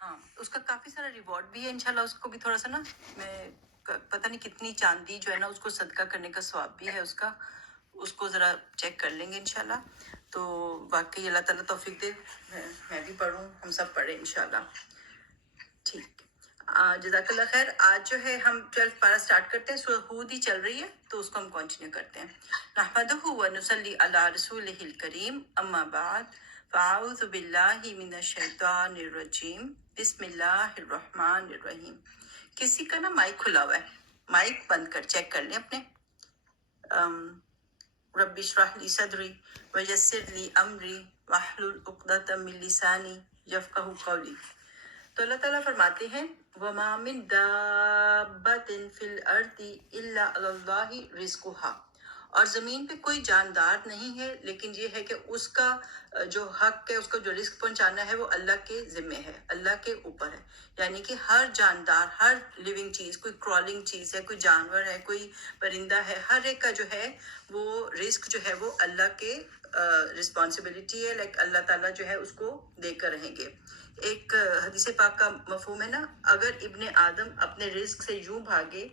ہاں اس کا کافی سارا ریوارڈ بھی ہے انشاءاللہ. اس کو بھی تھوڑا سا نا میں پتہ نہیں کتنی چاندی جو ہے نا اس کو صدقہ کرنے کا ثواب بھی ہے اس کو ذرا چیک کر لیں گے انشاءاللہ. تو واقعی اللہ تعالیٰ توفیق دے. میں بھی پڑھوں، ہم سب پڑھیں انشاءاللہ. ٹھیک. جزاک اللہ خیر. آج جو ہے ہم 12 پارہ سٹارٹ کرتے ہیں. سورہ ہود ہی چل رہی ہے تو اس کو ہم کنٹینیو کرتے ہیں. نحمدہ و نصلی علی رسولہ الکریم، اما بعد فاعوذ باللہ من الشیطان الرجیم، بسم اللہ الرحمن الرحیم. کسی کا نا مائک کھلا ہوا ہے، مائک بند کر چیک کر لیں اپنے. رب اشرح لی صدری ویسر لی امری واحلل عقدۃ من لسانی یفقہوا قولی. تو اللہ تعالیٰ فرماتے ہیں وَمَا مِن دَابَّةٍ فِي الْأَرْضِ إِلَّا عَلَى اللَّهِ رِزْقُهَا. اور زمین پہ کوئی جاندار نہیں ہے لیکن یہ ہے کہ اس کا جو حق ہے، اس کو جو رزق پہنچانا ہے وہ اللہ کے ذمے ہے، اللہ کے اوپر ہے. یعنی کہ ہر جاندار، ہر لیونگ چیز، کوئی کرالنگ چیز ہے، کوئی جانور ہے، کوئی پرندہ ہے، ہر ایک کا جو ہے وہ رزق جو ہے وہ اللہ کے رسپانسبلٹی ہے. لائک اللہ تعالیٰ جو ہے اس کو دے کر رہیں گے. ایک حدیث پاک کا مفہوم ہے نا، اگر ابن آدم اپنے رزق سے یوں بھاگے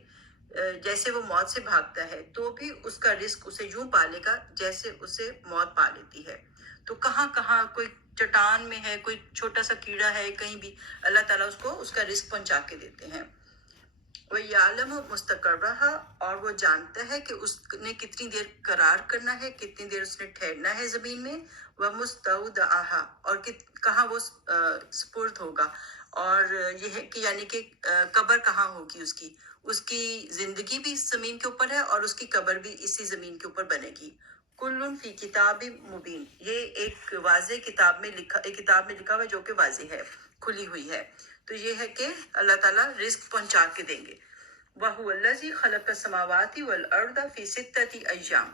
جیسے وہ موت سے بھاگتا ہے تو بھی اس کا رزق اسے یوں پالے گا جیسے اسے موت پا لیتی ہے. تو کہاں کہاں کوئی چٹان میں ہے، کوئی چھوٹا سا کیڑا ہے، کہیں بھی اللہ تعالیٰ اس کو اس کا رزق پہنچا کے دیتے ہیں. وَيَعْلَمُ مُسْتَقَرَّهَا. اور وہ جانتا ہے کہ اس نے کتنی دیر قرار کرنا ہے، کتنی دیر اس نے ٹھہرنا ہے زمین میں. وَمُسْتَوْدَعَهَا. اور کہاں وہ سپرد ہوگا. اور یہ ہے کہ یعنی کہ قبر کہاں ہوگی اس کی زندگی بھی اس زمین کے اوپر ہے اور اس کی قبر بھی اسی زمین کے اوپر بنے گی. کل فی کتاب مبین. یہ ایک واضح کتاب میں لکھا ہوا ہے جو کہ واضح ہے، کھلی ہوئی ہے. تو یہ ہے کہ اللہ تعالیٰ رزق پہنچا کے دیں گے. وَهُوَ الَّذِي خَلَقَ السَّمَاوَاتِ وَالْأَرْضَ فِي سِتَّةِ أَيَّامٍ.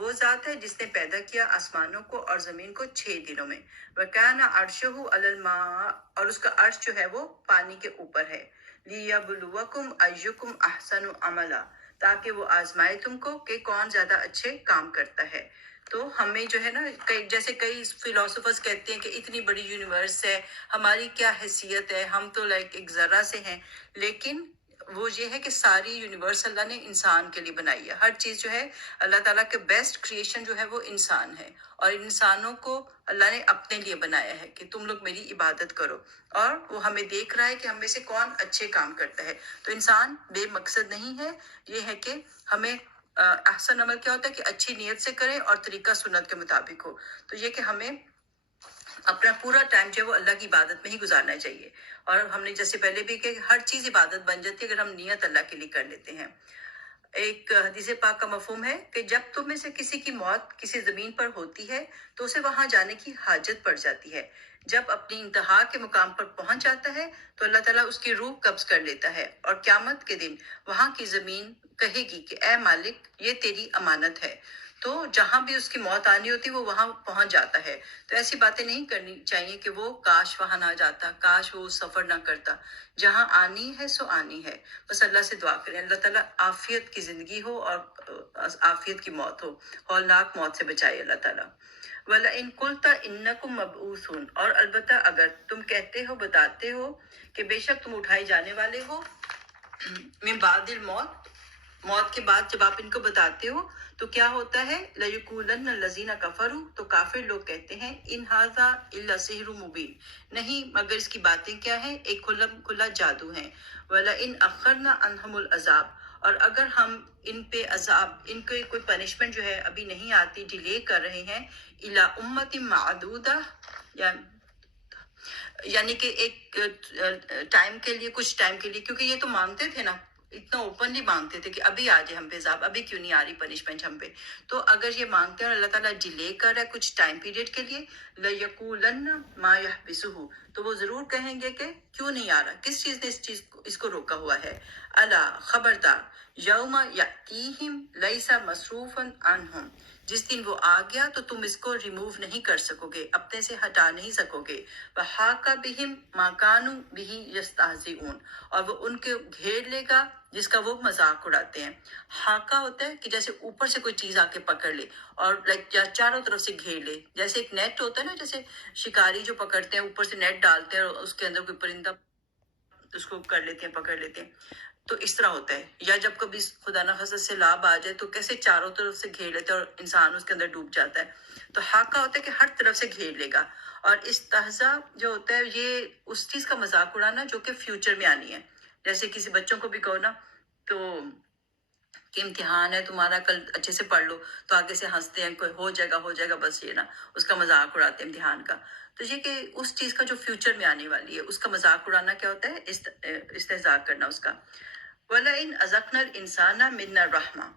وہ ذات ہے جس نے پیدا کیا آسمانوں کو اور زمین کو 6 دنوں میں. وَكَانَ عَرْشُهُ عَلَى الْمَاءِ. اور اس کا عرش جو ہے وہ پانی کے اوپر ہے. لِيَبْلُوَكُمْ أَيُّكُمْ أَحْسَنُ عَمَلًا. تاکہ وہ آزمائے تم کو کہ کون زیادہ اچھے کام کرتا ہے. تو ہمیں جو ہے نا جیسے کئی فلاسفرز کہتے ہیں کہ اتنی بڑی یونیورس ہے، ہماری کیا حیثیت ہے، ہم تو لائک ایک ذرہ سے ہیں. لیکن وہ یہ ہے کہ ساری یونیورس اللہ نے انسان کے لیے بنائی ہے. ہر چیز جو ہے اللہ تعالیٰ کے بیسٹ کریشن جو ہے وہ انسان ہے. اور انسانوں کو اللہ نے اپنے لیے بنایا ہے کہ تم لوگ میری عبادت کرو. اور وہ ہمیں دیکھ رہا ہے کہ ہم میں سے کون اچھے کام کرتا ہے. تو انسان بے مقصد نہیں ہے. یہ ہے کہ ہمیں احسن عمل کیا ہوتا ہے کہ اچھی نیت سے کریں اور طریقہ سنت کے مطابق ہو. تو یہ کہ ہمیں اپنا پورا ٹائم جو ہے وہ اللہ کی عبادت میں ہی گزارنا چاہیے. اور ہم نے جیسے پہلے بھی کہ ہر چیز عبادت بن جاتی ہے اگر ہم نیت اللہ کے لیے کر لیتے ہیں. ایک حدیث پاک کا مفہوم ہے کہ جب تم میں سے کسی کی موت کسی زمین پر ہوتی ہے تو اسے وہاں جانے کی حاجت پڑ جاتی ہے. جب اپنی انتہا کے مقام پر پہنچ جاتا ہے تو اللہ تعالیٰ اس کی روح قبض کر لیتا ہے اور قیامت کے دن وہاں کی زمین کہے گی کہ اے مالک یہ تیری امانت ہے. تو جہاں بھی اس کی موت آنی ہوتی وہ وہاں پہنچ جاتا ہے. تو ایسی باتیں نہیں کرنی چاہیے کہ وہ کاش وہاں نہ جاتا، کاش وہ سفر نہ کرتا. جہاں آنی ہے سو آنی ہے. بس اللہ سے دعا کریں اللہ تعالیٰ عافیت کی زندگی ہو اور عافیت کی موت ہو، ہولناک موت سے بچائے اللہ تعالیٰ. وَلَئِن قُلْتَ إِنَّكُمْ مَبْعُوثُونَ. اور البتہ اگر تم کہتے ہو، بتاتے ہو کہ بے شک تم اٹھائے جانے والے ہو من بعد الموت، موت کے بعد جب آپ ان کو بتاتے ہو تو کیا ہوتا ہے لَيَقُولَنَّ الَّذِينَ كَفَرُوا. تو کافر لوگ کہتے ہیں ان ھذا الا سحر مبین. نہیں مگر اس کی باتیں کیا ہیں، ایک کھلا جادو ہیں. وَلَئِنْ أَخَّرْنَا عَنْهُمُ الْعَذَابَ. اور اگر ہم ان پہ عذاب، ان کے کوئی پنشمنٹ جو ہے ابھی نہیں آتی، ڈیلے کر رہے ہیں، اِلَىٰ أُمَّةٍ مَعْدُودَةٍ، یعنی کہ ایک ٹائم کے لیے، کچھ ٹائم کے لیے. کیونکہ یہ تو مانگتے تھے نا، اتنا اوپنلی مانگتے تھے کہ ابھی آ جائے ہم پہ عذاب، ابھی کیوں نہیں آ رہی پنشمنٹ ہم پہ. تو اگر یہ مانگتے ہیں اور اللہ تعالیٰ ڈیلے کر رہا ہے کچھ ٹائم پیریڈ کے لیے، لَيَقُولَنَّ مَا يَحْبِسُهُ. تو وہ ضرور کہیں گے کہ کیوں نہیں آ رہا، کس چیز نے اس کو روکا ہوا ہے. الا خبردار، یوم یأتیہم لیس مصروفا عنہم. جس دن وہ آ گیا تو تم اس کو ریموو نہیں کر سکو گے، اپنے سے ہٹا نہیں سکو گے۔ وَحَاقَ بِهِمْ مَا كَانُوا بِهِ يَسْتَهْزِئُونَ، اور وہ ان کے گھیر لے گا جس کا وہ مذاق اڑاتے ہیں۔ حاقہ ہوتا ہے کہ جیسے اوپر سے کوئی چیز آ کے پکڑ لے اور چاروں طرف سے گھیر لے، جیسے ایک نیٹ ہوتا ہے نا، جیسے شکاری جو پکڑتے ہیں اوپر سے نیٹ ڈالتے ہیں اور اس کے اندر کوئی پرندہ اس کو کر لیتے ہیں، پکڑ لیتے ہیں، تو اس طرح ہوتا ہے۔ یا جب کبھی خدا نخواستہ سیلاب آ جائے تو کیسے چاروں طرف سے گھیر لیتے ہیں اور انسان اس کے اندر ڈوب جاتا ہے۔ تو حاقہ ہوتا ہے کہ ہر طرف سے گھیر لے گا، اور استہزاء جو ہوتا ہے یہ اس چیز کا مذاق اڑانا جو کہ فیوچر میں آنی ہے۔ جیسے کسی بچوں کو بھی کہو نا تو کہ امتحان ہے تمہارا، کل اچھے سے پڑھ لو، تو آگے سے ہنستے ہیں، کوئی ہو جائے گا بس، یہ نا اس کا مذاق اڑاتے ہیں امتحان کا۔ تو یہ کہ اس چیز کا جو فیوچر میں آنے والی ہے اس کا مذاق اڑانا کیا ہوتا ہے؟ استہزاء کرنا اس کا۔ وَلَئِنْ أَذَقْنَا الْإِنسَانَ مِنَّا الرَّحْمَةَ،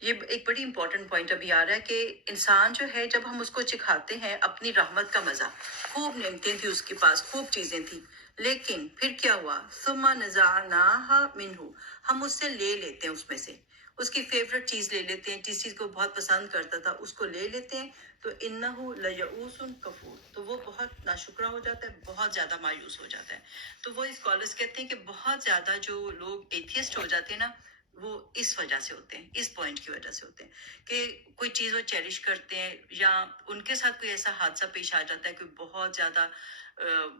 یہ ایک بڑی امپورٹنٹ پوائنٹ ابھی آ رہا ہے کہ انسان جو ہے جب ہم اس کو چکھاتے ہیں اپنی رحمت کا مزہ، خوب نعمتیں تھی اس کے پاس، خوب چیزیں تھیں، لیکن پھر کیا ہوا؟ ثُمَّ نَزَعْنَاهَا مِنْهُ، ہم اس سے لے لیتے ہیں، اس میں سے اس کی فیوریٹ چیز لے لیتے ہیں، جس چیز کو بہت پسند کرتا تھا اس کو لے لیتے ہیں، تو انَّهُ لَيَئُوسٌ کفور، تو وہ بہت ناشکرا ہو جاتا ہے، بہت زیادہ مایوس ہو جاتا ہے۔ تو وہ اسکالرس کہتے ہیں کہ بہت زیادہ جو لوگ ایتھیسٹ ہو جاتے ہیں نا، وہ اس وجہ سے ہوتے ہیں، اس پوائنٹ کی وجہ سے ہوتے ہیں کہ کوئی چیز وہ چیریش کرتے ہیں، یا ان کے ساتھ کوئی ایسا حادثہ پیش آ جاتا ہے کہ بہت زیادہ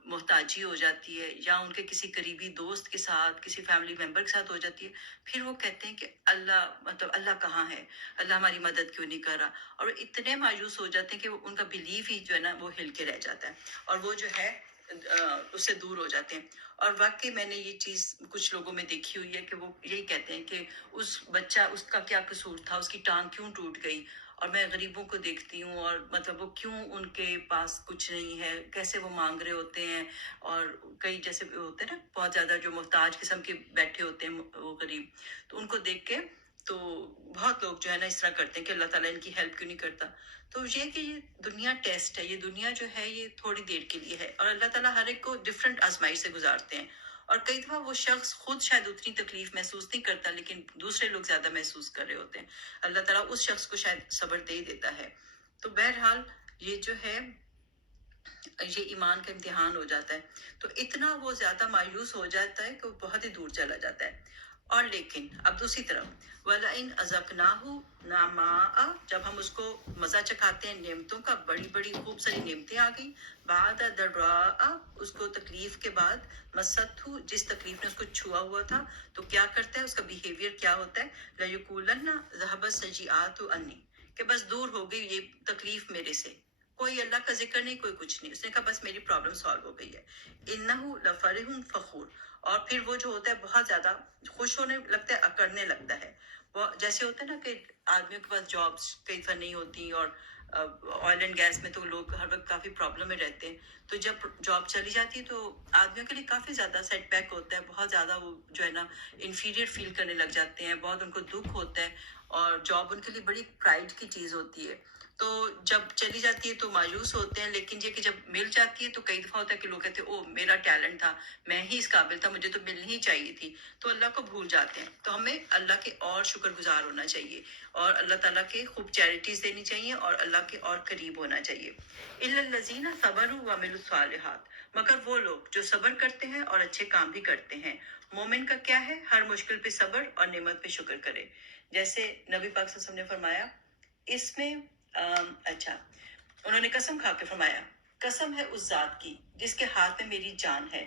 محتاجی ہو جاتی ہے، یا ان کے کسی قریبی دوست کے ساتھ، کسی فیملی ممبر کے ساتھ ہو جاتی ہے، پھر وہ کہتے ہیں کہ اللہ کہاں ہے، اللہ ہماری مدد کیوں نہیں کر رہا، اور وہ اتنے مایوس ہو جاتے ہیں کہ ان کا بلیف ہی جو ہے نا وہ ہل کے رہ جاتا ہے، اور وہ جو ہے اس سے دور ہو جاتے ہیں۔ اور واقعی میں نے یہ چیز کچھ لوگوں میں دیکھی ہوئی ہے کہ وہ یہی کہتے ہیں کہ اس بچہ، اس کا کیا قصور تھا، اس کی ٹانگ کیوں ٹوٹ گئی، اور میں غریبوں کو دیکھتی ہوں اور وہ کیوں ان کے پاس کچھ نہیں ہے، کیسے وہ مانگ رہے ہوتے ہیں، اور کئی جیسے ہوتے ہیں نا بہت زیادہ جو محتاج قسم کے بیٹھے ہوتے ہیں وہ غریب، تو ان کو دیکھ کے تو بہت لوگ جو ہے نا اس طرح کرتے ہیں کہ اللہ تعالیٰ ان کی ہیلپ کیوں نہیں کرتا۔ تو یہ کہ یہ دنیا ٹیسٹ ہے، یہ دنیا جو ہے یہ تھوڑی دیر کے لیے ہے، اور اللہ تعالیٰ ہر ایک کو ڈفرینٹ آزمائی سے گزارتے ہیں، اور کئی دفعہ وہ شخص خود شاید اتنی تکلیف محسوس نہیں کرتا، لیکن دوسرے لوگ زیادہ محسوس کر رہے ہوتے ہیں، اللہ تعالیٰ اس شخص کو شاید صبر دے دیتا ہے۔ تو بہرحال یہ جو ہے یہ ایمان کا امتحان ہو جاتا ہے، تو اتنا وہ زیادہ مایوس ہو جاتا ہے کہ وہ بہت ہی دور چلا جاتا ہے۔ اور لیکن اب دوسری طرف وَلَئِنْ أَذَقْنَاهُ نَعْمَاءَ، جب ہم اس کو مزہ چکھاتے ہیں نعمتوں کا، بڑی بڑی خوب ساری نعمتیں آ گئی، بعد ضراء، اس کو تکلیف کے بعد، مَسَّتْهُ، جس تکلیف نے اس کو چھوا ہوا تھا، تو کیا کرتا ہے، اس کا بیہیویئر کیا ہوتا ہے، لَيَقُولَنَّ ذَهَبَ السَّيِّئَاتُ عَنِّي، کہ بس دور ہو گئی یہ تکلیف میرے سے، کوئی اللہ کا ذکر نہیں، کوئی کچھ نہیں، اس نے کہا بس میری پرابلم سالو ہو گئی ہے۔ انہو لفرح فخور، اور پھر وہ جو ہوتا ہے بہت زیادہ خوش ہونے لگتا ہے، اکڑنے لگتا ہے۔ وہ جیسے ہوتا ہے نا کہ آدمیوں کے پاس جابس کئی دفعہ نہیں ہوتی، اور آئل اینڈ گیس میں تو لوگ ہر وقت کافی پرابلم میں رہتے ہیں، تو جب جاب چلی جاتی ہے تو آدمیوں کے لیے کافی زیادہ سیٹ بیک ہوتا ہے، بہت زیادہ وہ جو ہے نا انفیریئر فیل کرنے لگ جاتے ہیں، بہت ان کو دکھ ہوتا ہے، اور جاب ان کے لیے بڑی پرائڈ کی چیز ہوتی ہے، تو جب چلی جاتی ہے تو مایوس ہوتے ہیں، لیکن یہ کہ جب مل جاتی ہے تو کئی دفعہ ہوتا ہے کہ لوگ کہتے ہیں او میرا ٹیلنٹ تھا، میں ہی اس قابل تھا، مجھے تو ملنی ہی چاہیے تھی، تو اللہ کو بھول جاتے ہیں۔ تو ہمیں اللہ کے اور شکر گزار ہونا چاہیے، اور اللہ تعالیٰ کے خوب چیریٹیز دینی چاہیے، اور اللہ کے اور قریب ہونا چاہیے۔ إِلَّا الَّذِينَ صَبَرُوا وَعَمِلُوا الصَّالِحَاتِ، مگر وہ لوگ جو صبر کرتے ہیں اور اچھے کام بھی کرتے ہیں۔ مومن کا کیا ہے؟ ہر مشکل پہ صبر اور نعمت پہ شکر کرے، جیسے نبی پاک صلی اللہ علیہ وسلم نے فرمایا اس میں اچھا، انہوں نے قسم کھا کے فرمایا، قسم ہے اس ذات کی جس کے ہاتھ میں میری جان ہے،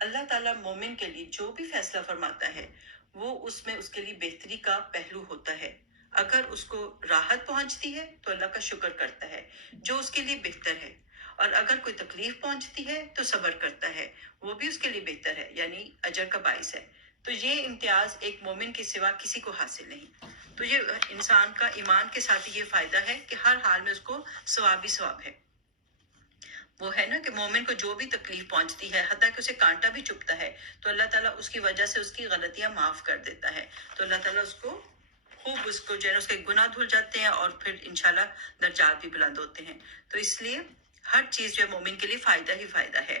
اللہ تعالیٰ مومن کے لیے جو بھی فیصلہ فرماتا ہے وہ اس میں اس کے لیے بہتری کا پہلو ہوتا ہے، اگر اس کو راحت پہنچتی ہے تو اللہ کا شکر کرتا ہے جو اس کے لیے بہتر ہے، اور اگر کوئی تکلیف پہنچتی ہے تو صبر کرتا ہے، وہ بھی اس کے لیے بہتر ہے، یعنی اجر کا باعث ہے۔ تو یہ امتیاز ایک مومن کے سوا کسی کو حاصل نہیں۔ تو یہ انسان کا ایمان کے ساتھ یہ فائدہ ہے کہ ہر حال میں اس کو ثواب ہی ثواب ہے۔ وہ ہے نا کہ مومن کو جو بھی تکلیف پہنچتی ہے، حتیٰ کہ اسے کانٹا بھی چبھتا ہے، تو اللہ تعالیٰ اس کی وجہ سے اس کی غلطیاں معاف کر دیتا ہے، تو اللہ تعالیٰ اس کو خوب اس کو جو ہے نا اس کے گناہ دھل جاتے ہیں، اور پھر انشاءاللہ درجات بھی بلند ہوتے ہیں۔ تو اس لیے ہر چیز جو ہے مومن کے لیے فائدہ ہی فائدہ ہے۔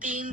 3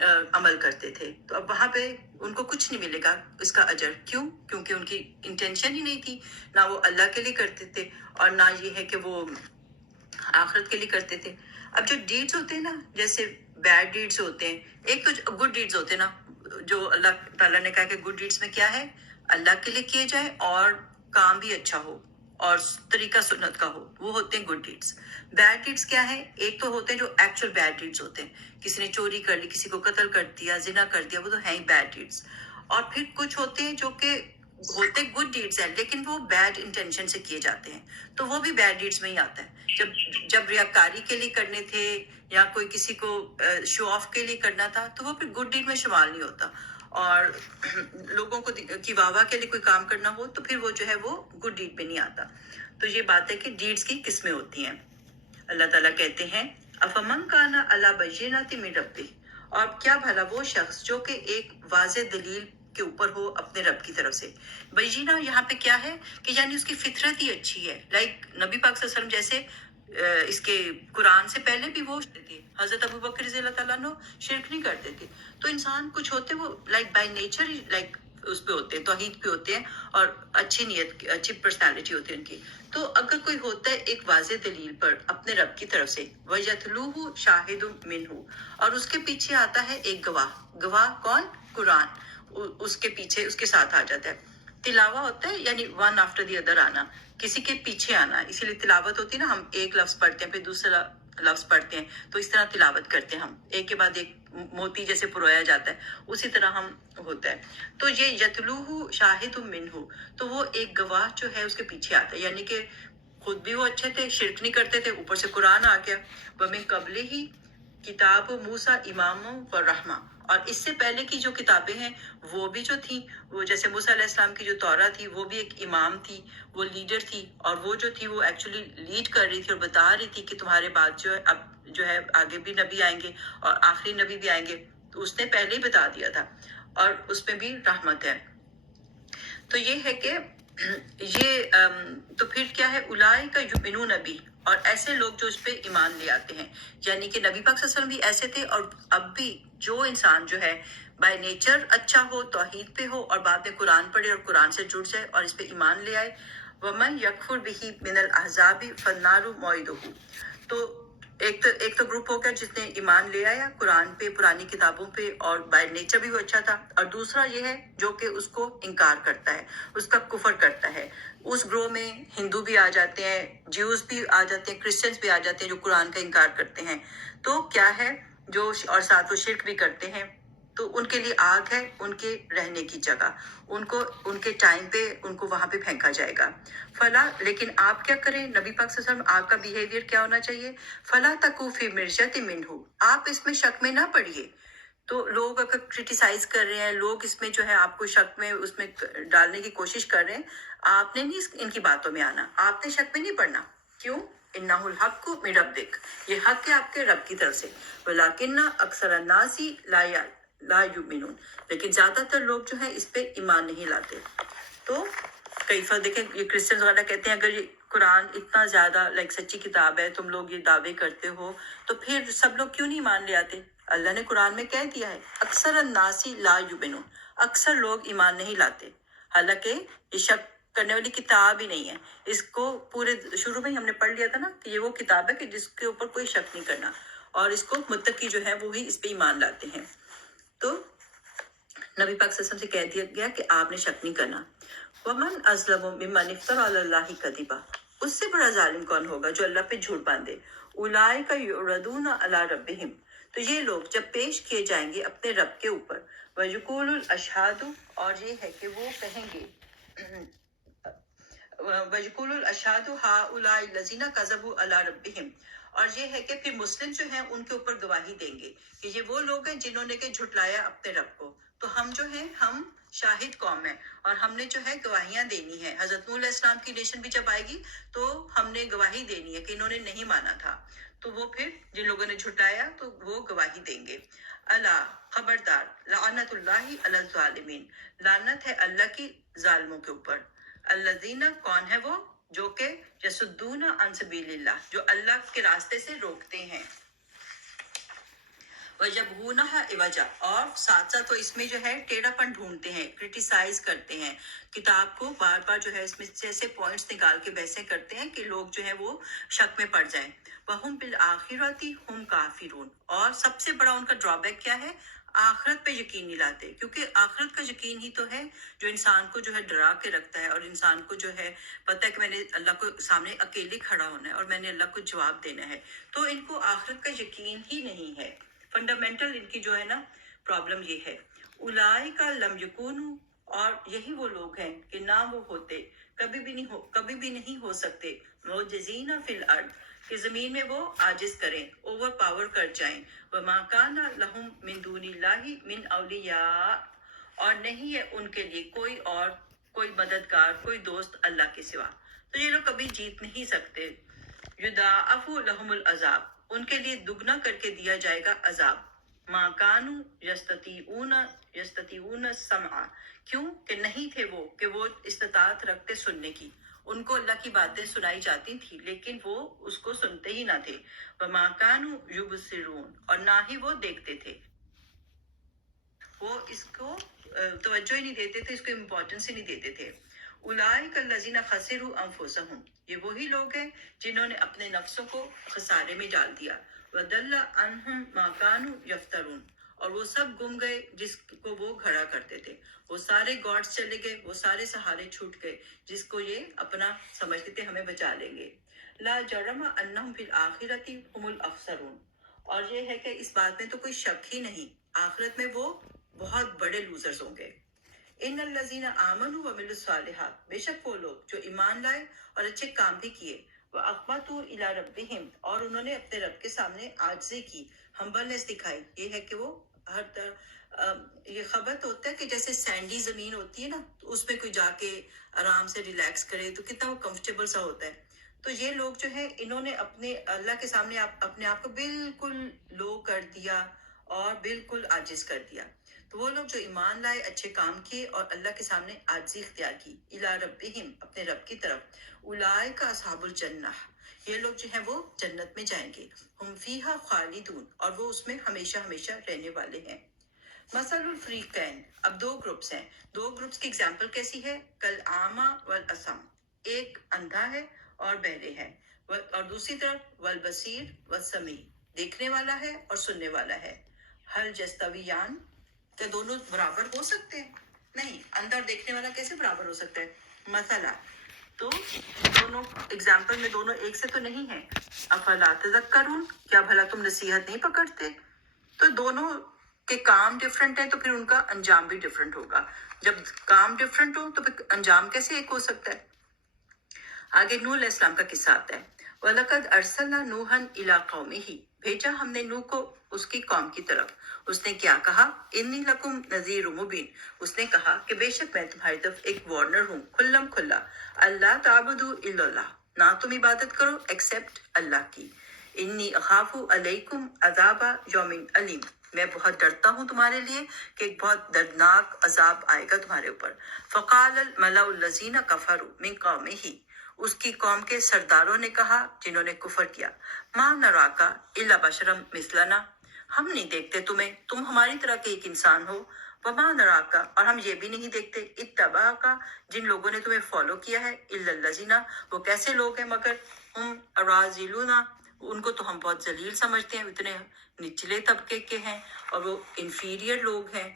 عمل کرتے تھے. تو اب وہاں پہ ان کو کچھ نہیں ملے گا اس کا اجر. کیوں؟ کیونکہ ان کی انٹینشن ہی نہیں تھی. نہ وہ اللہ کے لیے کرتے تھے اور نہ یہ ہے کہ وہ آخرت کے لیے کرتے تھے. اب جو ڈیڈز ہوتے ہیں نا، جیسے بیڈ ڈیڈز ہوتے ہیں، ایک تو گڈ ڈیڈز ہوتے ہیں نا، جو اللہ تعالیٰ نے کہا کہ گڈ ڈیڈز میں کیا ہے، اللہ کے لیے کیے جائیں اور کام بھی اچھا ہو اور طریقہ سنت کا ہو، وہ ہوتے ہیں گڈ ڈیڈز. بیڈ ڈیڈز کیا ہے؟ ایک تو ہوتے ہیں جو ایکچوئل بیڈ ڈیڈز ہوتے ہیں، کسی نے چوری کر لی، کسی کو قتل کر دیا، زنا کر دیا، وہ تو ہیں ہی بیڈ ڈیڈز. اور پھر کچھ ہوتے ہیں جو کہ ہوتے گڈ ڈیڈز ہیں لیکن وہ بیڈ انٹینشن سے کیے جاتے ہیں، تو وہ بھی بیڈ ڈیڈز میں ہی آتا ہے. جب ریاکاری کے لیے کرنے تھے یا کوئی کسی کو شو آف کے لیے کرنا تھا تو وہ پھر گڈ ڈیڈ میں شمار نہیں ہوتا. اور لوگوں کو کی واہ واہ کے لیے کوئی کام کرنا ہو تو پھر وہ جو ہے وہ گڈ ڈیڈ میں نہیں آتا. تو یہ بات ہے کہ ڈیڈز کی قسمیں ہوتی ہیں. اللہ تعالیٰ کہتے ہیں افمن کان علی بینۃ من ربہ، اور کیا بھلا وہ شخص جو کہ ایک واضح دلیل کے اوپر ہو اپنے رب کی طرف سے. بینہ یہاں پہ کیا ہے کہ یعنی اس کی فطرت ہی اچھی ہے. لائک نبی پاک صلی اللہ علیہ وسلم جیسے اس کے قرآن سے پہلے بھی وہ تھے، حضرت ابو بکر رضی اللہ تعالیٰ عنہ شرک نہیں کرتے تھے. تو انسان کچھ ہوتے وہ لائک بائی نیچر ہی لائک اس پہ ہوتے ہیں، توحید پہ ہوتے ہیں اور اچھی نیت، اچھی پرسنالٹی ہوتی ہے ان کی. تو اگر کوئی ہوتا ہے ایک واضح دلیل پر اپنے رب کی طرف سے، وَيَتْلُوهُ شَاهِدٌ مِّنْهُ، اور اس کے پیچھے آتا ہے ایک گواہ. گواہ کون؟ قرآن. اس کے پیچھے اس کے ساتھ آ جاتا ہے. تلاوہ ہوتا ہے یعنی ون آفٹر دی ادر آنا، کسی کے پیچھے آنا. اسی لیے تلاوت ہوتی ہے نا، ہم ایک لفظ پڑھتے ہیں پھر دوسرا لفظ پڑھتے ہیں، تو اس طرح تلاوت کرتے ہیں ہم، ایک کے بعد ایک موتی جیسے پرویا جاتا ہے، اسی طرح ہم ہوتا ہے. تو یہ یتلوہ شاہد منہ، تو وہ ایک گواہ جو ہے اس کے پیچھے آتا ہے، یعنی کہ خود بھی وہ اچھے تھے، شرک نہیں کرتے تھے، اوپر سے قرآن آ گیا. وَمِن قَبْلِهِ کتاب موسیٰ امام و رحمہ، اور اس سے پہلے کی جو کتابیں ہیں وہ بھی جو تھیں، وہ جیسے موسیٰ علیہ السلام کی جو تورا تھی وہ بھی ایک امام تھی، وہ لیڈر تھی، اور وہ جو تھی وہ ایکچولی لیڈ کر رہی تھی اور بتا رہی تھی کہ تمہارے بعد جو ہے اب جو ہے آگے بھی نبی آئیں گے اور آخری نبی بھی آئیں گے. تو اس نے پہلے ہی بتا دیا تھا اور اس میں بھی رحمت ہے. تو یہ ہے کہ یہ تو پھر کیا ہے، اولئک یؤمنون بہ، اور ایسے لوگ جو اس پہ ایمان لے آتے ہیں، یعنی کہ نبی پاک صلی اللہ علیہ وسلم بھی ایسے تھے. اور اب بھی جو انسان جو ہے بائی نیچر اچھا ہو، توحید پہ ہو، اور بعد میں قرآن پڑھے اور قرآن سے جڑ جائے اور اس پہ ایمان لے آئے. ومن یکفر بہ من الاحزاب فالنار موعدہ، تو ایک تو گروپ ہو گیا جس نے ایمان لے آیا قرآن پہ، پرانی کتابوں پہ، اور بائی نیچر بھی وہ اچھا تھا. اور دوسرا یہ ہے جو کہ اس کو انکار کرتا ہے، اس کا کفر کرتا ہے. اس گروہ میں ہندو بھی آ جاتے ہیں، جیوز بھی آ جاتے ہیں، کرسچنز بھی آ جاتے ہیں جو قرآن کا انکار کرتے ہیں. تو کیا ہے جو اور ساتھ وہ شرک بھی کرتے ہیں، تو ان کے لیے آگ ہے، ان کے رہنے کی جگہ، ان کو ان کے ٹائم پہ ان کو وہاں پہ پھینکا جائے گا. فلا، لیکن آپ کیا کریں، نبی پاک صلی اللہ علیہ وسلم آپ کا بیہیویئر کیا ہونا چاہیے؟ فلا تکو فی مرجۃ منہ، آپ اس میں شک میں نہ پڑیے. تو لوگ اگر کرٹیسائز کر رہے ہیں، لوگ اس میں جو ہے آپ کو شک میں اس میں ڈالنے کی کوشش کر رہے ہیں، آپ نے نہیں ان کی باتوں میں آنا، آپ نے شک میں نہیں پڑنا. کیوں؟ انہ الحق من ربک، یہ حق ہے آپ کے رب کی طرف سے. ولکن اکثر الناس لا یؤمنون، لیکن زیادہ تر لوگ جو ہیں اس پہ ایمان نہیں لاتے. تو کئی فرق دیکھیں، یہ کرسچنز وغیرہ کہتے ہیں اگر یہ قرآن اتنا زیادہ لائک سچی کتاب ہے، تم لوگ یہ دعوے کرتے ہو، تو پھر سب لوگ کیوں نہیں مان لے آتے؟ اللہ نے قرآن میں کہہ دیا ہے اکثر الناس لا یؤمنون، اکثر لوگ ایمان نہیں لاتے. حالانکہ یہ شک کرنے والی کتاب ہی نہیں ہے. اس کو پورے شروع میں ہی ہم نے پڑھ لیا تھا نا کہ یہ وہ کتاب ہے کہ جس کے اوپر کوئی شک نہیں کرنا، اور اس کو متقی جو ہے وہی اس پہ ایمان لاتے ہیں. تو نبی پاک صلی اللہ علیہ وسلم سے کہہ دیا گیا کہ آپ نے شک نہیں کرنا. ومن ازلم ممن افترى علی اللہ کذبا، اس سے بڑا ظالم کون ہوگا جو اللہ پہ جھوٹ باندھے. اولئک یعرضون علی ربہم، تو یہ لوگ جب پیش کیے جائیں گے اپنے رب کے اوپر. ویقول الاشہاد، اور یہ ہے کہ وہ کہیں گے ویقول الاشہاد ہؤلاء الذین کذبوا علی ربہم، اور یہ ہے کہ پھر مسلم جو ہیں ان کے اوپر گواہی دیں گے کہ یہ وہ لوگ ہیں جنہوں نے کہ جھٹلایا اپنے رب کو. تو ہم جو ہیں ہم شاہد قوم ہیں اور ہم نے جو ہے گواہیاں دینی ہے. حضرت نوح علیہ السلام کی نیشن بھی جب آئے گی تو ہم نے گواہی دینی ہے کہ انہوں نے نہیں مانا تھا. تو وہ پھر جن لوگوں نے جھٹایا تو وہ گواہی دیں گے. اللہ، خبردار، لعنت اللہ علی الظالمین، لعنت ہے اللہ کی ظالموں کے اوپر. الذین، کون ہے وہ جو کہ یصدون عن سبیل اللہ، جو اللہ کے راستے سے روکتے ہیں. وَيَبْغُونَهَا عِوَجًا، اور ساتھ ساتھ وہ اس میں جو ہے ٹیڑھا پن ڈھونڈتے ہیں، کرٹیسائز کرتے ہیں کتاب کو، بار بار جو ہے اس میں سے ایسے پوائنٹس نکال کے بحثیں کرتے ہیں کہ لوگ جو ہے وہ شک میں پڑ جائیں. وَهُمْ بِالْآخِرَةِ هُمْ کَافِرُونَ، اور سب سے بڑا ان کا ڈرا بیک کیا ہے؟ آخرت پہ یقین نہیں لاتے، کیونکہ آخرت کا یقین ہی تو ہے جو انسان کو جو ہے ڈرا کے رکھتا ہے، اور انسان کو جو ہے پتہ ہے کہ میں نے اللہ کو سامنے اکیلے کھڑا ہونا ہے اور میں نے اللہ کو جواب دینا ہے. تو ان کو آخرت کا یقین ہی نہیں ہے. فنڈامنٹل ان کی جو ہے نا پرابلم یہ ہے. اولئک لم یکونوا، اور یہی وہ لوگ ہیں کہ نہ وہ ہوتے، کبھی بھی نہیں ہو سکتے، معجزین فی الارض، کہ زمین میں وہ عاجز کریں، اوور پاور کر جائیں. وما کان لہم من دون اللہ من اولیاء، اور نہیں ہے ان کے لیے کوئی مددگار، کوئی دوست اللہ کے سوا. تو یہ لوگ کبھی جیت نہیں سکتے. یضاعف لہم العذاب، ان کے لیے دگنا کر کے دیا جائے گا عذاب. ما کانوا یستطیعون السمع، کیوں کہ نہیں تھے وہ کہ وہ استطاعت رکھتے سننے کی. ان کو اللہ کی باتیں سنائی جاتی تھی لیکن وہ اس کو سنتے ہی نہ تھے. وما کانوا یبصرون، اور نہ ہی وہ دیکھتے تھے. وہ اس کو توجہ ہی نہیں دیتے تھے، اس کو امپورٹنس ہی نہیں دیتے تھے. اولئک الذین خسروا انفسهم، یہ وہی لوگ ہیں جنہوں نے اپنے نفسوں کو خسارے میں ڈال دیا. وضل عنہم ما کانوا یفترون، اور وہ سب گم گئے جس کو وہ گھڑا کرتے تھے. وہ سارے گاڈس چلے گئے، وہ سارے سہارے چھوٹ گئے جس کو یہ اپنا سمجھتے تھے ہمیں بچا لیں گے. لا جرم انہم فی الآخرۃ هم الاخسرون، اور یہ ہے کہ اس بات میں تو کوئی شک ہی نہیں، آخرت میں وہ بہت بڑے لوزرز ہوں گے. ان الذین آمنوا وعملوا الصالحات، بے شک وہ لوگ جو ایمان لائے اور اچھے کام بھی کیے. واخبتوا الی ربہم، اور انہوں نے اپنے رب کے سامنے عاجزی کی، ہمبلنس دکھائی. یہ ہے کہ وہ ہر یہ خبت ہوتا ہے کہ جیسے سینڈی زمین ہوتی ہے نا، تو اس میں کوئی جا کے آرام سے ریلیکس کرے تو کتنا وہ کمفرٹیبل سا ہوتا ہے. تو یہ لوگ جو ہے انہوں نے اپنے اللہ کے سامنے اپنے آپ کو بالکل لو کر دیا اور بالکل عاجز کر دیا. تو وہ لوگ جو ایمان لائے، اچھے کام کیے اور اللہ کے سامنے عاجزی اختیار کی. الی ربہم، اپنے رب کی طرف. اولئک اصحاب الجنہ، یہ لوگ جو ہیں وہ جنت میں جائیں گے. ہم فیہا خالدون، اور وہ اس میں ہمیشہ ہمیشہ رہنے والے ہیں. مثل الفریقین، اب دو گروپس ہیں. دو گروپس کی اگزامپل کیسی ہے؟ کالاعمی والاسم، ایک اندھا ہے اور بہرے ہے، اور دوسری طرف والبصیر والسمیع، دیکھنے والا ہے اور سننے والا ہے. حل یستویان، کیا دونوں برابر ہو سکتے ہیں؟ نہیں. اندر دیکھنے والا کیسے برابر ہو سکتا ہے؟ مثلا تو دونوں اگزامپل میں دونوں ایک سے تو نہیں ہیں. افلا تذکرون، کیا بھلا تم نصیحت نہیں پکڑتے؟ تو دونوں کے کام ڈفرنٹ ہیں تو پھر ان کا انجام بھی ڈفرنٹ ہوگا. جب کام ڈفرنٹ ہو تو پھر انجام کیسے ایک ہو سکتا ہے؟ آگے نوح علیہ السلام کا قصہ آتا ہے. وَلَقَدْ أَرْسَلْنَا نُوحًا إِلَىٰ قَوْمِهِ، بھیجا ہم نے نوح کو اس کی قوم کی طرف. اس نے کیا کہا؟ اِنِّی لَكُمْ نَذِيرٌ مُبِينٌ، اس نے کہا کہ بے شک میں تمہاری طرف ایک وارنر ہوں، کھلم کھلا. اللہ تعبدوا الا اللہ، نہ تم عبادت کرو ایکسپٹ اللہ کی. انی اخاف علیکم عذاب یوم علیم، میں بہت ڈرتا ہوں تمہارے لیے کہ ایک بہت دردناک عذاب آئے گا تمہارے اوپر. فقال الملأ الذین کفروا من قومہ، اس کی قوم کے سرداروں نے کہا جنہوں نے کفر کیا، ما نراک الا بشرا مثلنا، ہم نہیں دیکھتے تمہیں، تم ہماری طرح کے ایک انسان ہو. وما نراک، اور ہم یہ بھی نہیں دیکھتے، اتبعک، جن لوگوں نے تمہیں فالو کیا ہے، الا الذین، وہ کیسے لوگ ہیں مگر، ہم اراذلونا، ان کو تو ہم بہت ذلیل سمجھتے ہیں، اتنے نچلے طبقے کے ہیں اور وہ انفیریئر لوگ ہیں.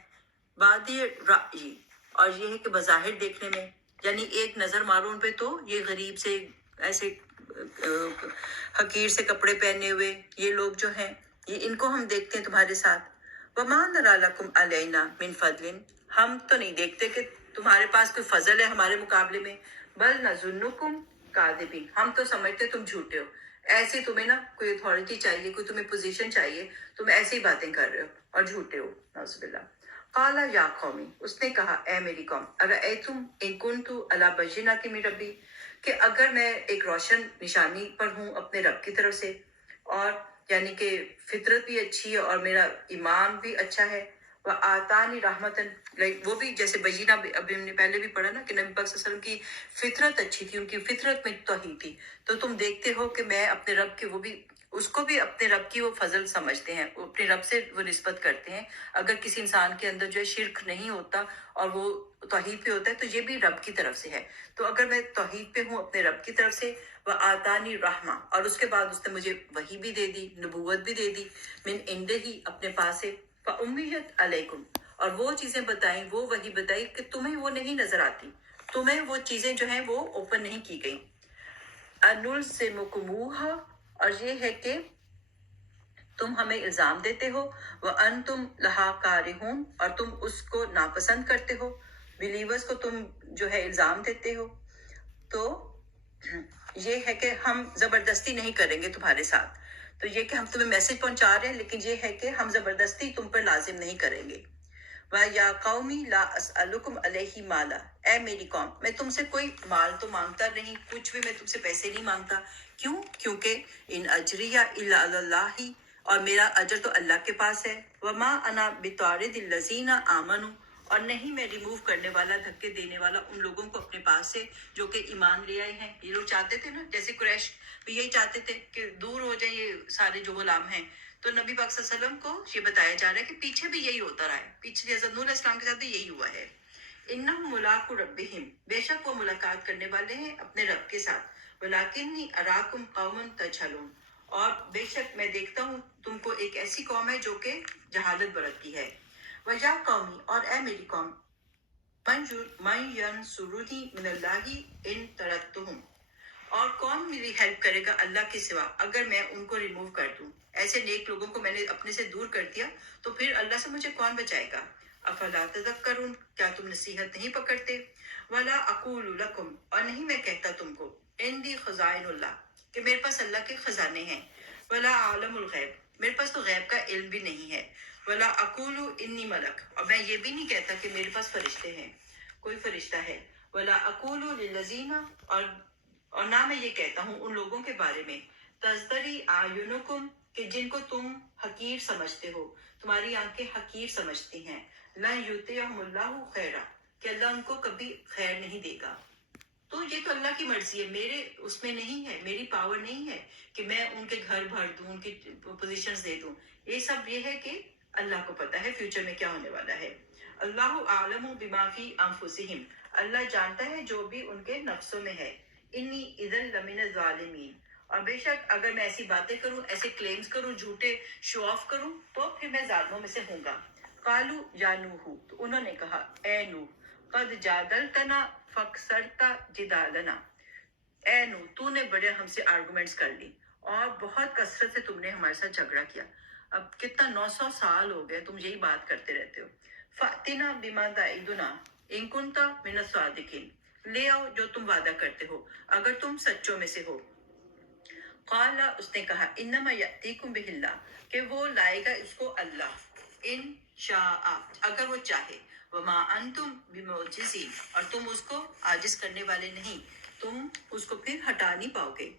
بادی رأی، اور یہ ہے کہ بظاہر دیکھنے میں، یعنی ایک نظر مارو ان پہ تو یہ غریب سے ایسے حقیر سے کپڑے پہنے ہوئے یہ لوگ جو ہیں، یہ ان کو ہم دیکھتے ہیں تمہارے ساتھ. وَمَا نَرَىٰ لَكُمْ عَلَيْنَا مِنْ فَضْلٍ، ہم تو نہیں دیکھتے کہ تمہارے پاس کوئی فضل ہے ہمارے مقابلے میں. بل نَظُنُّكُمْ كَاذِبِينَ، ہم تو سمجھتے تم جھوٹے ہو. ایسے تمہیں نا کوئی اتھارٹی چاہیے، کوئی تمہیں پوزیشن چاہیے، تم ایسی باتیں کر رہے ہو اور جھوٹے ہو. نعوذ باللہ. قال یا قومی، اس نے کہا اے میری قوم، ارأیتم ان کنت علی بینۃ من ربی، کہ اگر میں ایک روشن نشانی پر ہوں اپنے رب کی طرف سے، اور یعنی کہ فطرت بھی اچھی ہے اور میرا ایمان بھی اچھا ہے. وآتانی رحمتن، وہ بھی جیسے بینہ، ابھی ہم نے پہلے بھی پڑھا نا کہ نبی پاک صلی اللہ علیہ وسلم کی فطرت اچھی تھی، ان کی فطرت میں توحید تھی. تو تم دیکھتے ہو کہ میں اپنے رب کے وہ بھی اس کو بھی اپنے رب کی وہ فضل سمجھتے ہیں، وہ اپنے رب سے وہ نسبت کرتے ہیں. اگر کسی انسان کے اندر جو ہے شرک نہیں ہوتا اور وہ توحید پہ ہوتا ہے تو یہ بھی رب کی طرف سے ہے. تو اگر میں توحید پہ ہوں اپنے رب کی طرف سے، وہ آتانی رحمہ، اور اس کے بعد اس نے مجھے وحی بھی دے دی، نبوت بھی دے دی، من عنده ہی اپنے پاس سے، فأمیت علیکم، اور وہ چیزیں بتائیں، وہ وحی بتائی کہ تمہیں وہ نہیں نظر آتی، تمہیں وہ چیزیں جو ہیں وہ اوپن نہیں کی گئی. انلزمکموہا، اور یہ ہے کہ تم ہمیں الزام دیتے ہو، وانتم لہا کارہون، اور تم اس کو ناپسند کرتے ہو، بلیورز کو تم جو ہے الزام دیتے ہو. تو یہ ہے کہ ہم زبردستی نہیں کریں گے تمہارے ساتھ. تو یہ کہ ہم تمہیں میسج پہنچا رہے ہیں، لیکن یہ ہے کہ ہم زبردستی تم پر لازم نہیں کریں گے. وَيَا قَوْمِ لَا أَسْأَلُكُمْ عَلَيْهِ مَالًا، اے میری قوم، میں تم سے کوئی مال تو مانگتا نہیں، کچھ بھی میں تم سے پیسے نہیں مانگتا. کیوں؟ کیونکہ ان اجریہ الا علی اللہ، اور میرا اجر تو اللہ کے پاس ہے. وما انا بطارد الذین آمنوا، اور نہیں میں ریموو کرنے والا، دھکے دینے والا ان لوگوں کو اپنے پاس سے جو کہ ایمان لے آئے ہیں. یہ لوگ چاہتے تھے نا، جیسے قریش بھی یہی چاہتے تھے کہ دور ہو جائیں یہ سارے جو غلام ہیں. تو نبی پاک صلی اللہ علیہ وسلم کو یہ بتایا جا رہا ہے کہ پیچھے بھی یہی ہوتا رہا ہے، پیچھے حضرت نوح علیہ السلام کے ساتھ بھی یہی ہوا ہے. انہم ملاقو ربہم، بے شک وہ ملاقات کرنے والے ہیں اپنے رب کے ساتھ. ولکنی اراکم قوما تجہلون، اور بے شک میں دیکھتا ہوں تم کو ایک ایسی قوم ہے جو کہ جہالت برتتی ہے. وَيَا قَوْمِ، اور اے میری قوم، مَن يَنْصُرُنِي مِنَ اللَّهِ إِن تَرَدتُّهُمْ، اور کون میری ہیلپ کرے گا اللہ کے سوا اگر میں ان کو ریموو کر دوں. ایسے نیک لوگوں کو میں نے اپنے سے دور کر دیا تو پھر اللہ سے مجھے کون بچائے گا. افلا تذکرون، کیا تم نصیحت نہیں پکڑتے. ولا اقول لکم، اور نہیں میں کہتا تم کو، عندی خزائن اللہ، کہ میرے پاس اللہ کے خزانے ہیں. ولا عالم الغیب، میرے پاس تو غیب کا علم بھی نہیں ہے. ولا اقول انی ملک، اور میں یہ بھی نہیں کہتا کہ میرے پاس فرشتے ہیں، کوئی فرشتہ ہے. ولا اقول للذین، اور نہ میں یہ کہتا ہوں ان لوگوں کے بارے میں، تزدری اعینکم، کہ جن کو تم حقیر سمجھتے ہو، تمہاری آنکھیں حقیر سمجھتی ہیں. لن یؤتیہم اللہ خیرا، کہ اللہ ان کو کبھی خیر نہیں دے گا. تو یہ تو اللہ کی مرضی ہے، میرے اس میں نہیں ہے، میری پاور نہیں ہے کہ میں ان کے گھر بھر دوں، ان کی پوزیشنز دے دوں. یہ سب یہ ہے کہ اللہ کو پتا ہے فیوچر میں کیا ہونے والا ہے. اللہ اعلم بما فی انفسہم، اللہ جانتا ہے جو بھی ان کے نفسوں میں ہے. انی اذن لمن الظالمین، اور بے شک اگر میں ایسی باتیں کروں، ایسے کلیمز کروں، جھوٹے شو آف کروں، تو پھر میں ظالموں میں سے ہوں گا. قالوا یا نوح، تو انہوں نے کہا اے نوح، قد جادلتنا فاکثرت جدالنا، اے نوح تو نے بڑے ہم سے آرگومنٹس کر لی اور بہت کثرت سے تم نے ہمارے ساتھ جھگڑا کیا. اب کتنا 900 سال ہو گئے تم یہی بات کرتے رہتے ہو. فَأْتِنَا بِمَا تَعِدُنَا إِن كُنْتَ مِنَ الصَّادِقِينَ، لے آؤ جو تم وعدہ کرتے ہو اگر تم سچوں میں سے ہو. قال، اس نے کہا، انما یاتیکم بہ اللہ، کہ وہ لائے گا اس کو اللہ، ان شاء، اگر وہ چاہے. وما انتم بمعجزین، اور تم اس کو عاجز کرنے والے نہیں، تم اس کو پھر ہٹا نہیں پاؤ گے.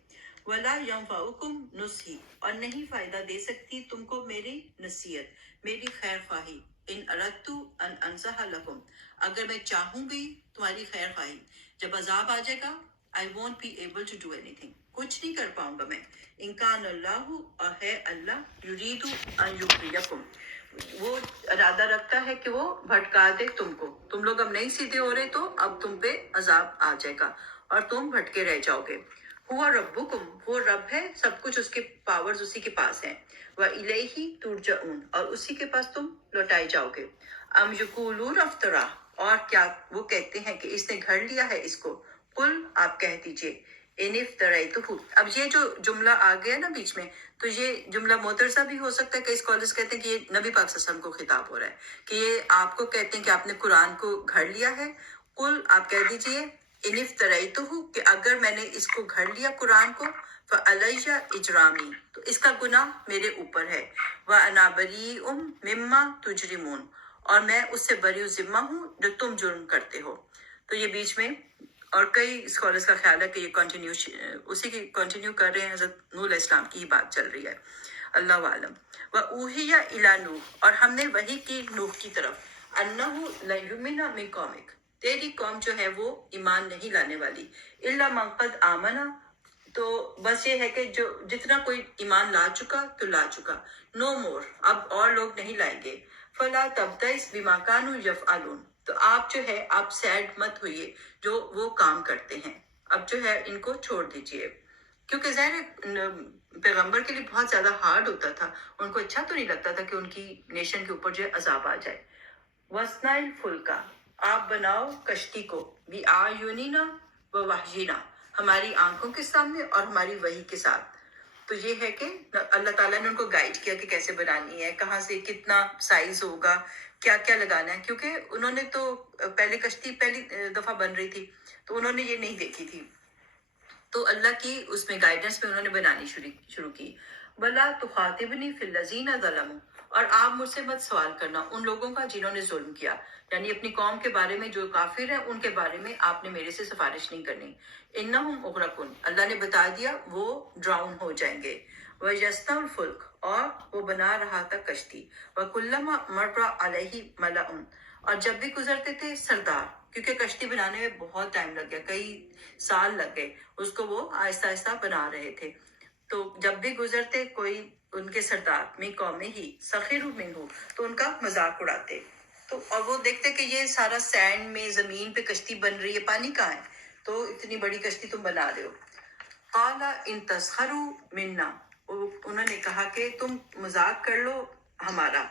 ولا ینفعکم نصحی، اور نہیں فائدہ دے سکتی تم کو میری نصیحت، میری خیر خواہی. ان اردت ان انصح لکم، اگر میں چاہوں بھی تمہاری خیر خواہی، جب عذاب آ جائے گا I won't be able to do anything، کچھ نہیں کر پاؤں گا میں. انکان اللہ، اور ہے اللہ، یرید ان یغویکم، وہ ارادہ رکھتا ہے کہ وہ بھٹکا دے تم کو. تم لوگ اب نہیں سیدھے ہو رہے تو اب تم پہ عذاب آ جائے گا اور تم بھٹکے رہ جاؤ گے. ہوا ربکم، وہ رب ہے، سب کچھ اس کے پاورز اسی کے پاس ہیں. وَإِلَيْهِ تُرْجَعُونَ، اور اسی کے پاس تم لوٹائے جاؤ گے. ام یقولون افطرا، اور کیا وہ کہتے ہیں کہ اس نے گھڑ لیا ہے اس کو. قل، آپ کہہ دیجئے، ان افتریتہ، اب یہ جو جملہ آ گیا نا بیچ میں، تو یہ جملہ معترضہ بھی ہو سکتا ہے. کئی اسکالرز کہتے ہیں کہ یہ نبی پاک صلی اللہ علیہ وسلم کو خطاب ہو رہا ہے، کہ یہ آپ کو کہتے ہیں کہ آپ نے قرآن کو گھڑ لیا ہے. قل، آپ کہہ دیجئے، ان افتریتہ، کہ اگر میں نے اس کو گھڑ لیا قرآن کو، فعلیہ اجرامی، تو اس کا گناہ میرے اوپر ہے. وانا بریء مما تجرمون، اور میں اس سے بری ذمہ ہوں جو تم جرم کرتے ہو. تو یہ بیچ میں، اور کئی اسکالرز کا خیال ہے کہ یہ اسی کی کنٹینیو کر رہے ہیں، حضرت نوح علیہ السلام کی ہی بات چل رہی ہے. اللہ عالم. وَأُوحِيَ إِلَى نوح، اور ہم نے وحی کی نوح کی طرف، أَنَّهُ لَن يُؤْمِنَ مِن قَوْمِكَ، تیری قوم جو ہے وہ ایمان نہیں لانے والی. إِلَّا مَن قَدْ آمَنَ، تو بس یہ ہے کہ جو جتنا کوئی ایمان لا چکا تو لا چکا، نو مور، اب اور لوگ نہیں لائیں گے۔ فلا تبتئس بما كانوا يفعلون، تو آپ جو ہے آپ سیڈ مت ہوئیے جو وہ کام کرتے ہیں، اب جو ہے ان کو چھوڑ دیجئے، کیونکہ ظاہر ہے پیغمبر کے لیے بہت زیادہ ہارڈ ہوتا تھا، ان کو اچھا تو نہیں لگتا تھا کہ ان کی نیشن کے اوپر جو ہے عذاب آ جائے۔ وَاسْنَعِ الْفُلْكَ، آپ بناؤ کشتی کو، بِأَعْيُنِنَا وَوَحْيِنَا، ہماری آنکھوں کے سامنے اور ہماری وحی کے ساتھ۔ تو یہ ہے کہ اللہ تعالیٰ نے ان کو گائیڈ کیا کہ کیسے بنانی ہے، کہاں سے کتنا سائز ہوگا، کیا کیا لگانا ہے، کیونکہ انہوں نے تو پہلے کشتی پہلی دفعہ بن رہی تھی تو انہوں نے یہ نہیں دیکھی تھی، تو اللہ کی اس میں گائیڈنس میں انہوں نے بنانی شروع کی۔ وَلَا تُخَاطِبْنِي فِي الَّذِينَ ظَلَمُوا، اور آپ مجھ سے مت سوال کرنا ان لوگوں کا جنہوں نے ظلم کیا، یعنی اپنی قوم کے بارے میں جو کافر ہیں ان کے بارے میں آپ نے میرے سے سفارش نہیں کرنی۔ اِنَّهُمْ مُغْرَقُونَ، اللہ نے بتا دیا وہ ڈراؤن ہو جائیں گے۔ وَيَصْنَعُ الْفُلْكَ، اور وہ بنا رہا تھا کشتی، وَكُلَّمَا مَرَّ عَلَيْهِ مَلَأٌ، اور جب بھی گزرتے تھے سردار، کیونکہ کشتی بنانے میں بہت ٹائم لگ گیا، کئی سال لگ گئے، اس کو وہ آہستہ آہستہ بنا رہے تھے، تو جب بھی گزرتے کوئی ان کے سردار میں قومی ہی سخروا منہ، تو ان کا مذاق اڑاتے، تو اور وہ دیکھتے کہ یہ سارا سینڈ میں زمین پہ کشتی بن رہی ہے، پانی کہاں ہے، تو اتنی بڑی کشتی تم بنا رہے ہو۔ قال ان تسخروا منا، انہوں نے کہا کہ تم مذاق کر لو ہمارا،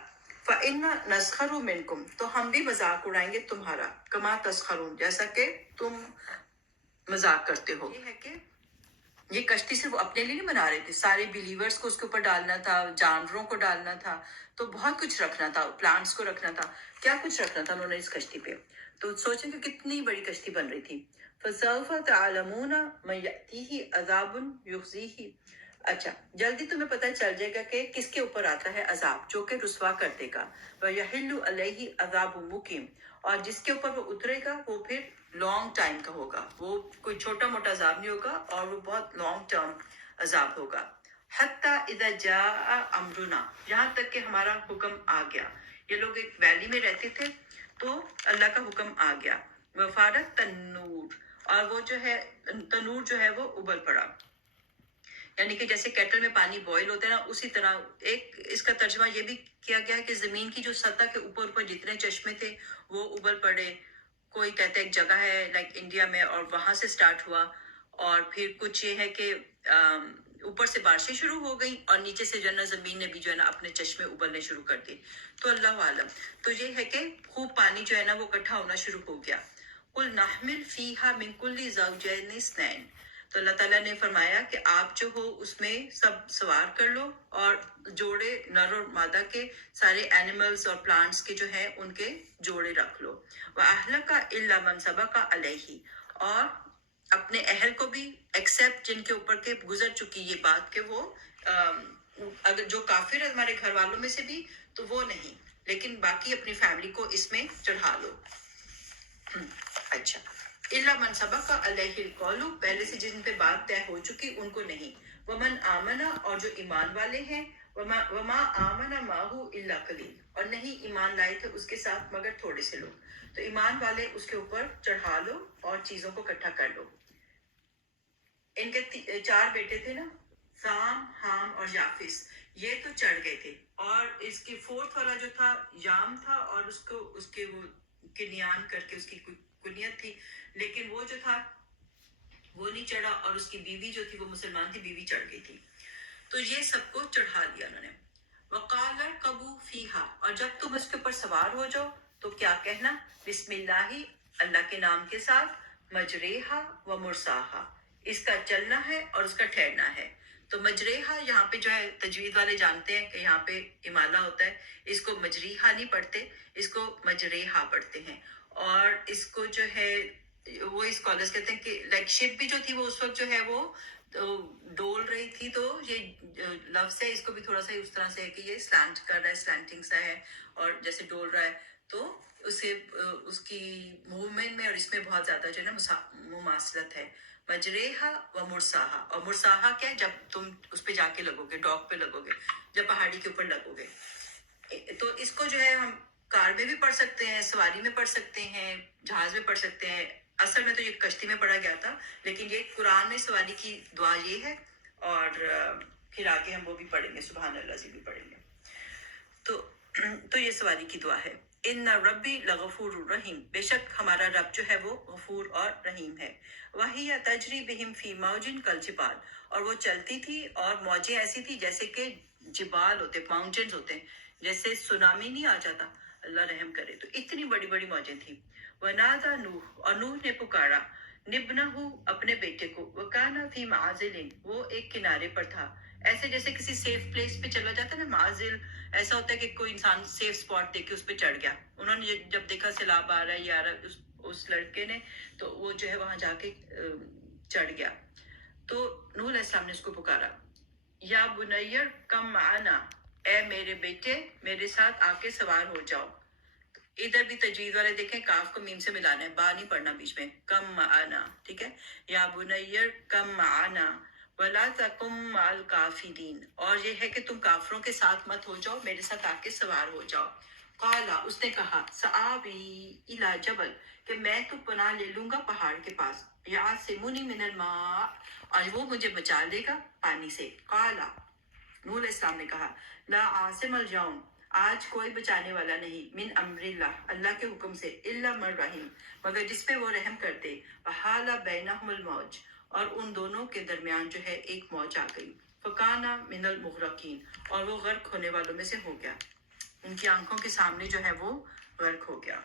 فإنا نسخر منکم، تو ہم بھی مذاق اڑائیں گے تمہارا، کما تسخرون، جیسا کہ تم مذاق کرتے ہو۔ یہ ہے کہ یہ کشتی صرف وہ اپنے لیے نہیں بنا رہے تھے، سارے بلیورز کو اس کے اوپر ڈالنا تھا، جانوروں کو ڈالنا تھا، تو بہت کچھ رکھنا تھا، پلانٹس کو رکھنا تھا، کیا کچھ رکھنا تھا انہوں نے اس کشتی پہ، تو سوچیں کہ کتنی بڑی کشتی بن رہی تھی۔ فَسَوْفَ تَعْلَمُونَ مَن يَأْتِيهِ عَذَابٌ يُخْزِيهِ، اچھا جلدی تمہیں پتہ چل جائے گا کہ کس کے اوپر آتا ہے عذاب جو کہ رسوا کر دے گا، وَيَحِلُّ عَلَيْهِ عَذَابٌ مُقِيمٌ، اور جس کے اوپر وہ اترے گا وہ پھر لانگ ٹائم کا ہوگا، وہ کوئی چھوٹا موٹا عذاب نہیں ہوگا اور وہ بہت لانگ ٹرم عذاب ہوگا۔ حتی اذا جاء امرنا، یہاں تک کہ ہمارا حکم آ گیا، یہ لوگ ایک ویلی میں رہتے تھے تو اللہ کا حکم آ گیا، وفارت تنور، اور وہ جو ہے تنور جو ہے وہ ابل پڑا، یعنی کہ جیسے کیٹل میں پانی بوائل ہوتا ہے نا، اسی طرح ایک اس کا ترجمہ یہ بھی کیا گیا ہے کہ زمین کی جو سطح کے اوپر اوپر جتنے چشمے تھے وہ ابل پڑے، کوئی کہتا ہے ایک جگہ ہے لائک انڈیا میں اور وہاں سے سٹارٹ ہوا، اور پھر کچھ یہ ہے کہ اوپر سے بارشیں شروع ہو گئیں اور نیچے سے جو ہے نا زمین نے بھی جو ہے نا اپنے چشمے ابلنے شروع کر دیے، تو اللہ عالم، تو یہ ہے کہ خوب پانی جو ہے نا وہ اکٹھا ہونا شروع ہو گیا۔ قُلْ نَحْمِلُ فِيهَا مِن كُلِّ زَوْجَيْنِ اثْنَيْنِ، تو اللہ تعالیٰ نے فرمایا کہ آپ جو ہو اس میں سب سوار کر لو اور جوڑے نر اور مادہ کے سارے اینیملز اور پلانٹس کے جو ہیں ان کے جوڑے رکھ لو، وَأَهْلَكَ إِلَّا مَنْ سَبَقَ عَلَيْهِ، اور اپنے اہل کو بھی ایکسیپٹ جن کے اوپر کے گزر چکی یہ بات کہ وہ اگر جو کافر ہے ہمارے گھر والوں میں سے بھی تو وہ نہیں، لیکن باقی اپنی فیملی کو اس میں چڑھا لو۔ اچھا، الا من سبق علیہ القول، پہلے سے جن پہ بات طے ہو چکی ان کو نہیں، ومن آمنا، اور جو ایمان والے ہیں، وما آمن معہ الا قلیل، اور نہیں ایمان لائے تھے اس کے ساتھ مگر تھوڑے سے لوگ، تو ایمان والے اس کے اوپر چڑھا لو اور چیزوں کو اکٹھا کر لو۔ ان کے 4 بیٹے تھے نا، سام، حام اور یافس، یہ تو چڑھ گئے تھے، اور اس کے 4تھ والا جو تھا یام تھا، اور اس کے وہ کنیان کر کے اس کی کنیت تھی، لیکن وہ جو تھا وہ نہیں چڑھا، اور اس کی بیوی جو تھی وہ مسلمان تھی، بیوی چڑھ گئی تھی، تو یہ سب کو چڑھا لیا انہوں نے۔ وقال اركبوا فيها، اور جب تم اس کے اوپر سوار ہو جاؤ تو کیا کہنا، بسم اللہ، اللہ کے نام کے ساتھ، مجریہا و مرساہا، اس کا چلنا ہے اور اس کا ٹھہرنا ہے، تو مجریہا یہاں پہ جو ہے تجوید والے جانتے ہیں کہ یہاں پہ امالہ ہوتا ہے، اس کو مجریہا نہیں پڑھتے، اس کو مجریہا پڑھتے ہیں، اور اس کو جو ہے وہ اسکالرز کہتے ہیں کہ لائک شپ بھی جو تھی وہ اس وقت جو ہے وہ ڈول رہی تھی، تو یہ لفظ ہے، اس کو بھی تھوڑا سا اس طرح سے ہے کہ یہ سلانٹ کر رہا ہے، سلانٹنگ سا ہے، اور جیسے ڈول رہا ہے، تو اسے اس کی موومنٹ میں اور اس میں بہت زیادہ جو ہے نا مماثلت ہے۔ مجریہا و مرساہا، اور مرساہا کیا ہے، جب تم اس پہ جا کے لگو گے، ڈاگ پہ لگو گے، جب پہاڑی کے اوپر لگو گے، تو اس کو جو ہے ہم کار میں بھی پڑھ سکتے ہیں، سواری میں پڑھ سکتے ہیں، جہاز میں پڑھ سکتے ہیں، اصل میں تو یہ کشتی میں پڑھا گیا تھا، لیکن یہ قرآن میں سوالی کی دعا یہ ہے، اور پھر آگے ہم وہ بھی پڑھیں گے، سبحان اللہ سے بھی پڑھیں گے. تو یہ سوالی کی دعا ہے. ان ربی لغفور الرحیم، بے شک ہمارا رب جو ہے وہ غفور اور رحیم ہے. وہی تجری بہم فی موجن کالجبال، اور وہ چلتی تھی اور موجیں ایسی تھی جیسے کہ جبال ہوتے، ماؤنٹینز ہوتے ہیں. جیسے سونامی نہیں آ جاتا، اللہ رحم کرے، تو اتنی بڑی بڑی موجیں تھیں. ونادى نوح، اور نوح نے پکارا، نبنہ، اپنے بیٹے کو، وکانا فی معزل، وہ ایک کنارے پر تھا. ایسے جیسے کسی سیف پلیس پہ چلا جاتا ہے نا، معزل ایسا ہوتا ہے کہ کوئی انسان سیف سپاٹ دیکھ کے اس پہ چڑھ گیا. انہوں نے جب دیکھا سیلاب آ رہا ہے، یہ آ رہا ہے، اس لڑکے نے تو وہ جو ہے وہاں جا کے چڑھ گیا. تو نوح علیہ السلام نے اس کو پکارا، یا بنیر کم معنا، اے میرے بیٹے میرے ساتھ آ کے سوار ہو جاؤ. ادھر بھی تجوید والے دیکھیں، کاف کو میم سے ملانا ہے، با نہیں پڑھنا بیچ میں، کم معنا، ٹھیک ہے. یا بنیر کم معنا ولا تکم مع الکافرین، اور یہ ہے کہ تم کافروں کے ساتھ مت ہو جاؤ، میرے ساتھ آ کے سوار ہو جاؤ. قالا، اس نے کہا، سآوی الی جبل، کہ میں تو پناہ لے لوں گا پہاڑ کے پاس، یعصمنی من الماء، اور وہ مجھے بچا لے گا پانی سے. قالا، نوح علیہ السلام نے کہا، لا عاصم اليوم، آج کوئی بچانے والا نہیں، من امر اللہ، اللہ کے حکم سے، الا من رحیم، مگر جس پہ وہ رحم کرتے. وحال بینہم الموج، اور ان دونوں کے درمیان جو ہے ایک موج آ گئی. فکانا من المغرقین، اور وہ غرق ہونے والوں میں سے ہو گیا، ان کی آنکھوں کے سامنے جو ہے وہ غرق ہو گیا.